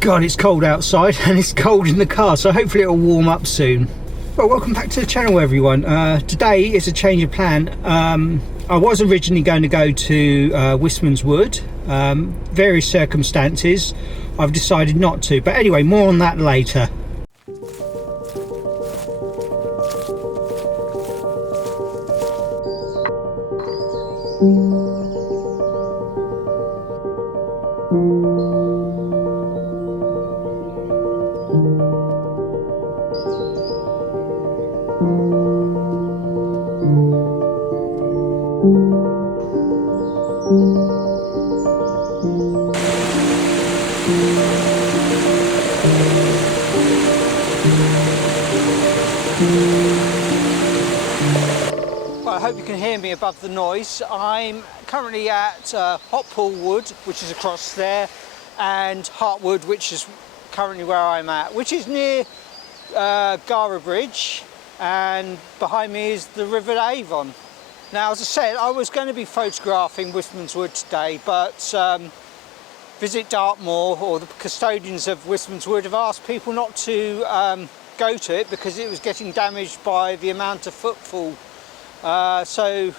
God, it's cold outside and it's cold in the car, so hopefully it'll warm up soon. Well, welcome back to the channel, everyone. Today is a change of plan. I was originally going to go to Hotpole Wood. Various circumstances, I've decided not to. But anyway, more on that later. Well, I hope you can hear me above the noise. I'm currently at Hotpole Wood, which is across there, and Hartwood, which is currently where I'm at, which is near Gara Bridge, and behind me is the River Devon. Now, as I said, I was going to be photographing Hotpole Wood today, but Visit Dartmoor, or the custodians of Hotpole Wood, have asked people not to go to it because it was getting damaged by the amount of footfall. So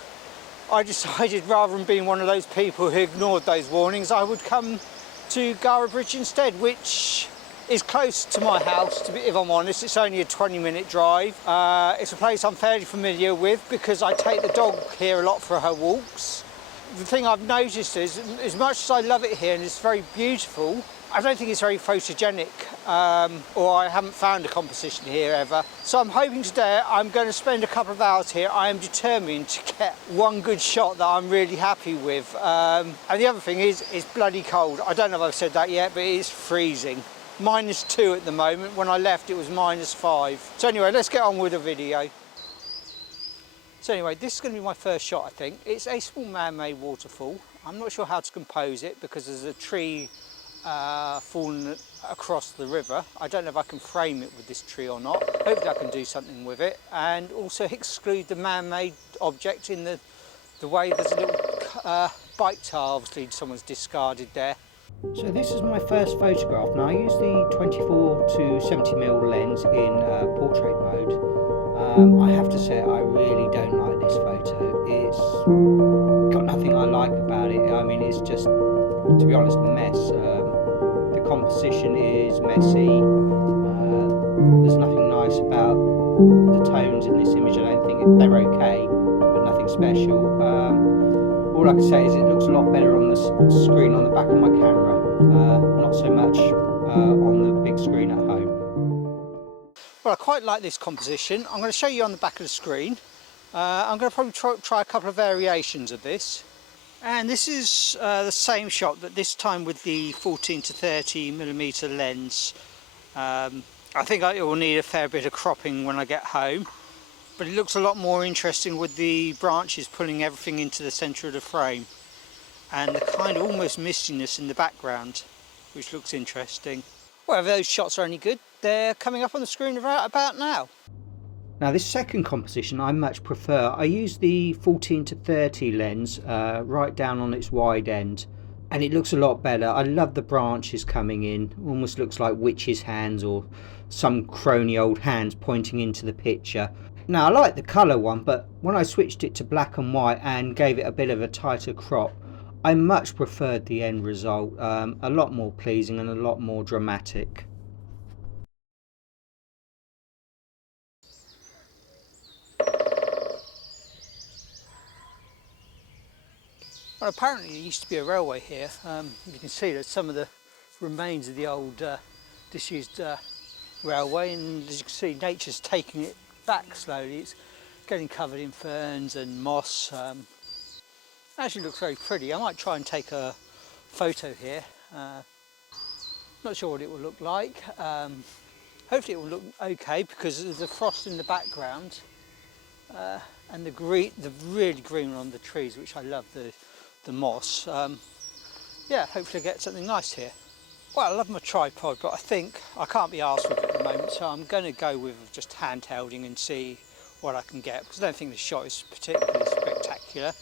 I decided, rather than being one of those people who ignored those warnings, I would come to Gara Bridge instead, which is close to my house, if I'm honest. It's only a 20-minute drive. It's a place I'm fairly familiar with because I take the dog here a lot for her walks. The thing I've noticed is, as much as I love it here and it's very beautiful, I don't think it's very photogenic, or I haven't found a composition here ever. So I'm hoping today I'm going to spend a couple of hours here. I am determined to get one good shot that I'm really happy with. And the other thing is, it's bloody cold. I don't know if I've said that yet, but it is freezing. -2 at the moment. When I left it was -5. So anyway, let's get on with the video. So anyway, this is going to be my first shot, I think. It's a small man-made waterfall. I'm not sure how to compose it because there's a tree fallen across the river. I don't know if I can frame it with this tree or not. Hopefully I can do something with it, and also exclude the man-made object in the way there's a little bike tire, obviously someone's discarded there. So this is my first photograph. Now I use the 24 to 70mm lens in portrait mode. I have to say I really don't like this photo. It's got nothing I like about it. I mean, it's just, to be honest, a mess. The composition is messy. There's nothing nice about the tones in this image. I don't think they're okay, but nothing special. All I can say is it looks a lot better on the screen on the back of my camera, not so much on the big screen at home. Well, I quite like this composition. I'm going to show you on the back of the screen. I'm going to probably try a couple of variations of this. And this is the same shot, but this time with the 14 to 30mm lens. I think it will need a fair bit of cropping when I get home, but it looks a lot more interesting with the branches pulling everything into the centre of the frame, and the kind of almost mistiness in the background, which looks interesting. Well, if those shots are any good, they're coming up on the screen right about now. Now this second composition I much prefer. I use the 14 to 30 lens right down on its wide end, and it looks a lot better. I love the branches coming in, almost looks like witches' hands or some crony old hands pointing into the picture. Now I like the colour one, but when I switched it to black and white and gave it a bit of a tighter crop, I much preferred the end result. A lot more pleasing and a lot more dramatic. Well, apparently there used to be a railway here. You can see there's some of the remains of the old disused railway, and as you can see, nature's taking it back slowly. It's getting covered in ferns and moss. Actually looks very pretty. I might try and take a photo here. Not sure what it will look like. Hopefully it will look okay because there's the frost in the background, and the really green on the trees, which I love, the moss. Yeah, hopefully I get something nice here. Well, I love my tripod, but I think I can't be arsed with it at the moment, so I'm going to go with just handhelding and see what I can get, because I don't think the shot is particularly spectacular.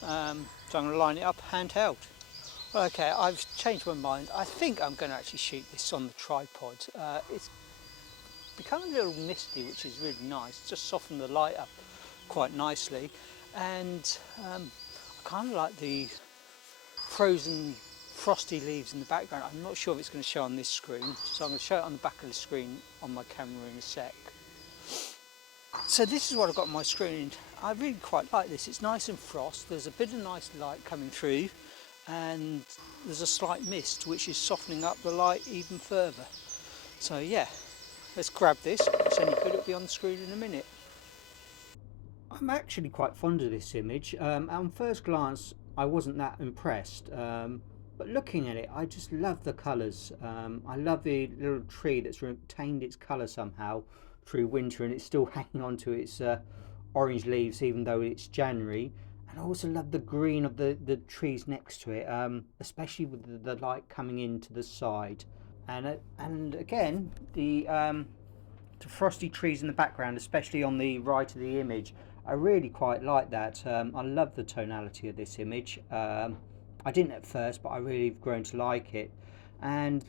So I'm going to line it up handheld. Well, okay, I've changed my mind. I think I'm going to actually shoot this on the tripod. It's become a little misty, which is really nice. Just softened the light up quite nicely, and I kind of like the frozen frosty leaves in the background. I'm not sure if it's going to show on this screen, so I'm going to show it on the back of the screen on my camera in a sec. So this is what I've got on my screen. I really quite like this. It's nice and frost, there's a bit of nice light coming through, and there's a slight mist which is softening up the light even further. So yeah, let's grab this. If it's any good, it'll be on the screen in a minute. I'm actually quite fond of this image. On first glance I wasn't that impressed, but looking at it I just love the colours. I love the little tree that's retained its colour somehow through winter, and it's still hanging on to its orange leaves even though it's January. And I also love the green of the trees next to it, especially with the light coming into the side. And again, the frosty trees in the background, especially on the right of the image, I really quite like that. I love the tonality of this image. I didn't at first, but I really have grown to like it. And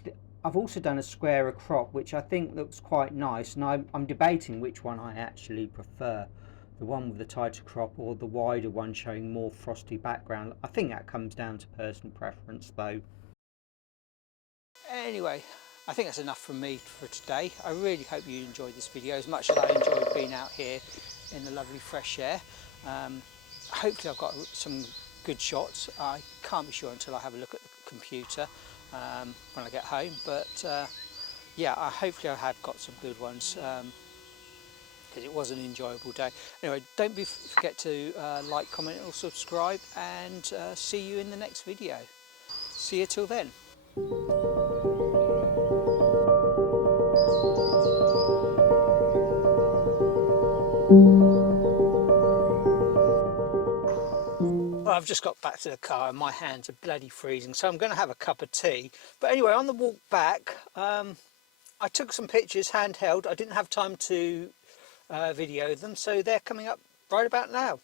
I've also done a squarer crop, which I think looks quite nice, and I'm debating which one I actually prefer, the one with the tighter crop or the wider one showing more frosty background. I think that comes down to personal preference though. Anyway, I think that's enough from me for today. I really hope you enjoyed this video as much as I enjoyed being out here in the lovely fresh air. Hopefully I've got some good shots. I can't be sure until I have a look at the computer when I get home, but yeah, hopefully I have got some good ones, because it was an enjoyable day. Anyway, don't forget to like, comment or subscribe, and see you in the next video. See you till then. Well, I've just got back to the car and my hands are bloody freezing, so I'm going to have a cup of tea. But anyway, on the walk back, I took some pictures handheld. I didn't have time to video them, so they're coming up right about now.